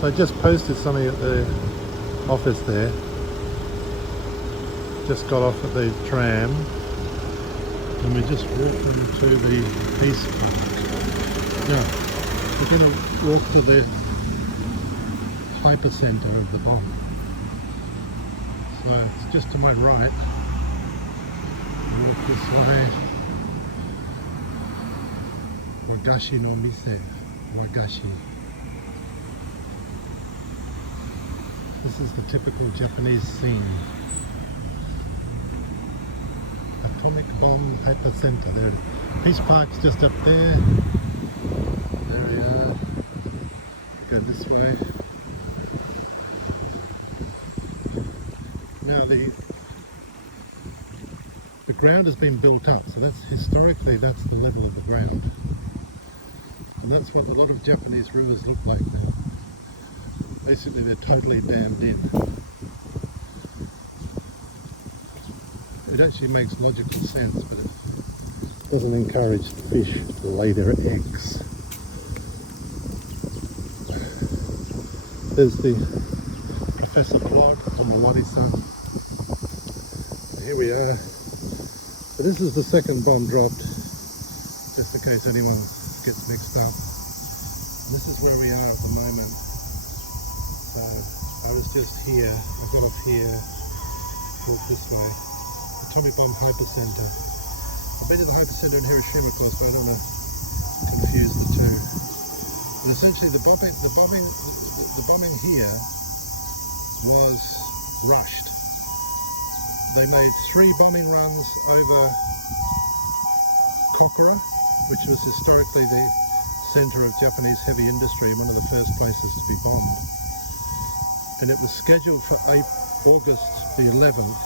So I just posted something at the office there. Just got off at the tram and we're just walking to the Peace Park. Now, we're going to walk to the hypercenter of the bomb. So it's just to my right. We look this way. Wagashi no mise. Wagashi. This is the typical Japanese scene. Atomic bomb hypercenter. There, Peace Park's just up there. There we are. Go this way. Now the ground has been built up, so that's historically that's the level of the ground, and that's what a lot of Japanese rivers look like now. Basically, they're totally dammed in. It actually makes logical sense, but it doesn't encourage the fish to lay their eggs. There's the Professor Claude from Mawari-san. Here we are. So this is the second bomb dropped, just in case anyone gets mixed up. This is where we are at the moment. I was just here, I got off here, walked this way. Atomic bomb hypercenter. I've been to the hypercenter in Hiroshima, of course, but I don't want to confuse the two. And essentially the bombing here was rushed. They made 3 bombing runs over Kokura, which was historically the center of Japanese heavy industry, one of the first places to be bombed. And it was scheduled for August the 11th,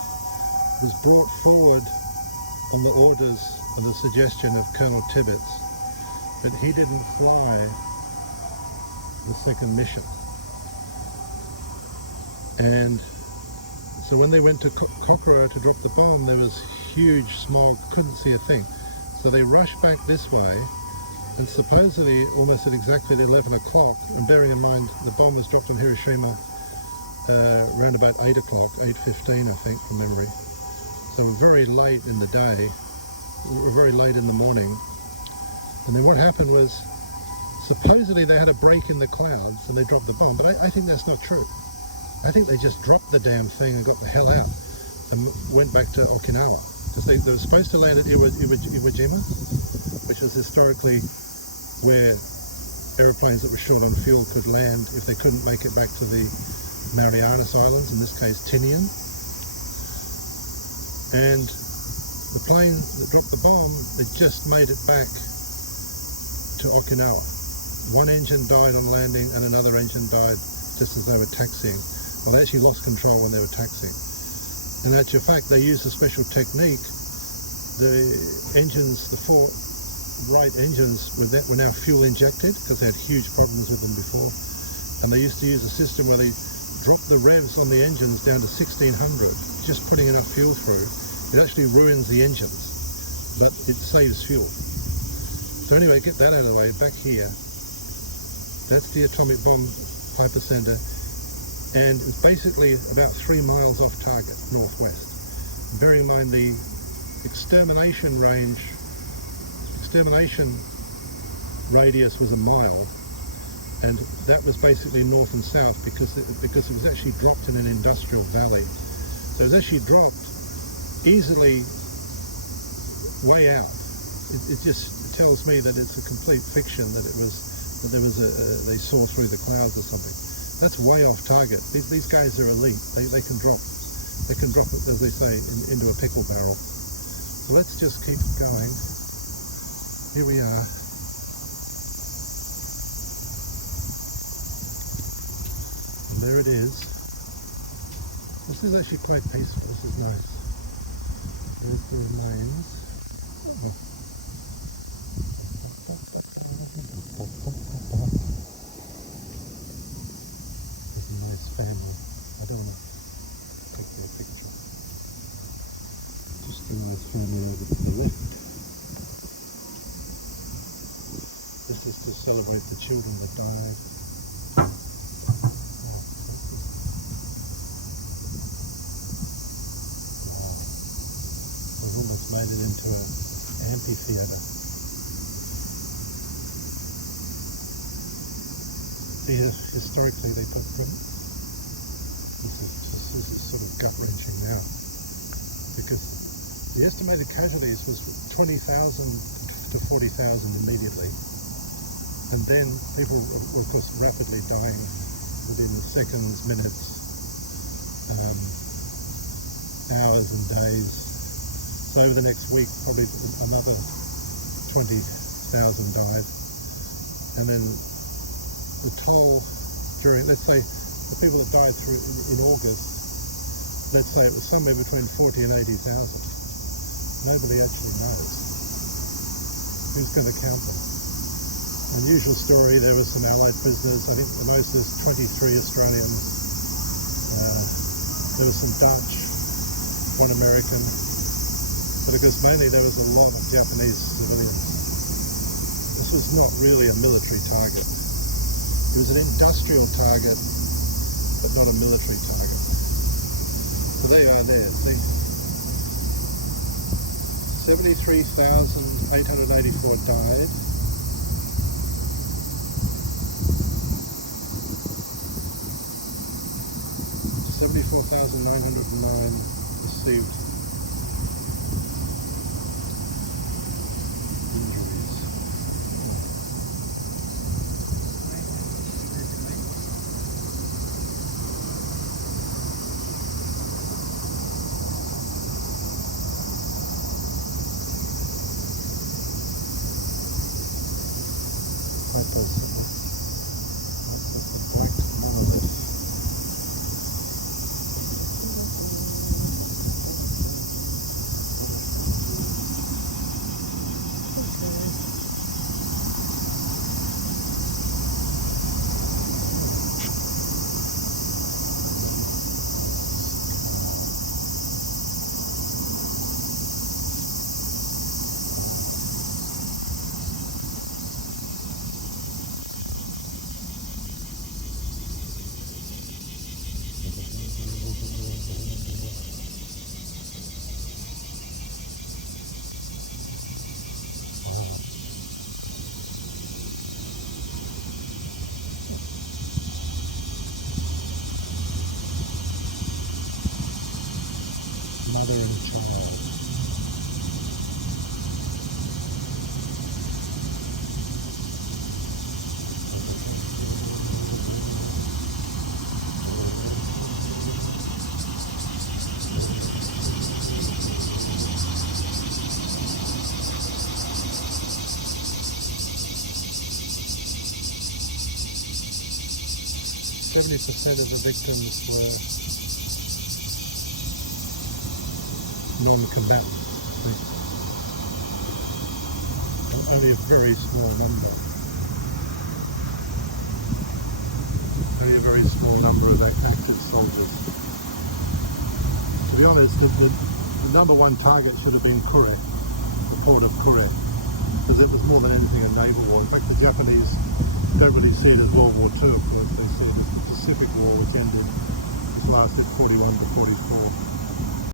was brought forward on the orders and the suggestion of Colonel Tibbets, but he didn't fly the second mission. And so when they went to Kokura to drop the bomb, there was huge smog, couldn't see a thing. So they rushed back this way, and supposedly almost at exactly 11 o'clock, and bearing in mind the bomb was dropped on Hiroshima around about 8 o'clock, 8:15 I think from memory. So very late in the day, or very late in the morning. And then what happened was, supposedly they had a break in the clouds and they dropped the bomb, but I think that's not true. I think they just dropped the damn thing and got the hell out and went back to Okinawa. Because they were supposed to land at Iwo Jima, which was historically where aeroplanes that were short on fuel could land if they couldn't make it back to the Marianas Islands, in this case Tinian. And the plane that dropped the bomb, it just made it back to Okinawa. One engine died on landing and another engine died just as they were taxiing. Well, they actually lost control when they were taxiing. In actual fact, they used a special technique. The engines, the 4 right engines were now fuel injected because they had huge problems with them before. And they used to use a system where they dropped the revs on the engines down to 1600, just putting enough fuel through. It actually ruins the engines, but it saves fuel. So anyway, get that out of the way, back here. That's the atomic bomb hypercenter, and it's basically about 3 miles off target, northwest. Bearing in mind the extermination radius was a mile, and that was basically north and south because it was actually dropped in an industrial valley. So it was actually dropped easily way out. It just tells me that it's a complete fiction, that they saw through the clouds or something. That's way off target. These guys are elite. They can drop it, as they say, into a pickle barrel. So let's just keep going. Here we are. And there it is. This is actually quite peaceful. This is nice. There's the remains. There's a nice family. I don't want to take their picture. Just a nice family over to the left. This is to celebrate the children that died. to an amphitheatre. Historically, they thought, this is sort of gut-wrenching now, because the estimated casualties was 20,000 to 40,000 immediately, and then people were of course rapidly dying within seconds, minutes, hours and days. So over the next week, probably another 20,000 died, and then the toll during, let's say, the people that died through in August, let's say it was somewhere between 40 and 80,000. Nobody actually knows. Who's going to count them? Unusual story, there were some Allied prisoners. I think the most is 23 Australians. There was some Dutch, one American. But of course mainly there was a lot of Japanese civilians. This was not really a military target. It was an industrial target, but not a military target. So there you are there. See? 73,884 died. 74,909 received injuries. That was the black monolith. Mother and child. 70% of the victims were non-combatants. Only a very small number. Only a very small number of active soldiers. To be honest, the number one target should have been Kure, the port of Kure, because it was more than anything a naval war. In fact, the Japanese don't really see it as World War II, of course. They see it as the Pacific War, which lasted 41 to 44.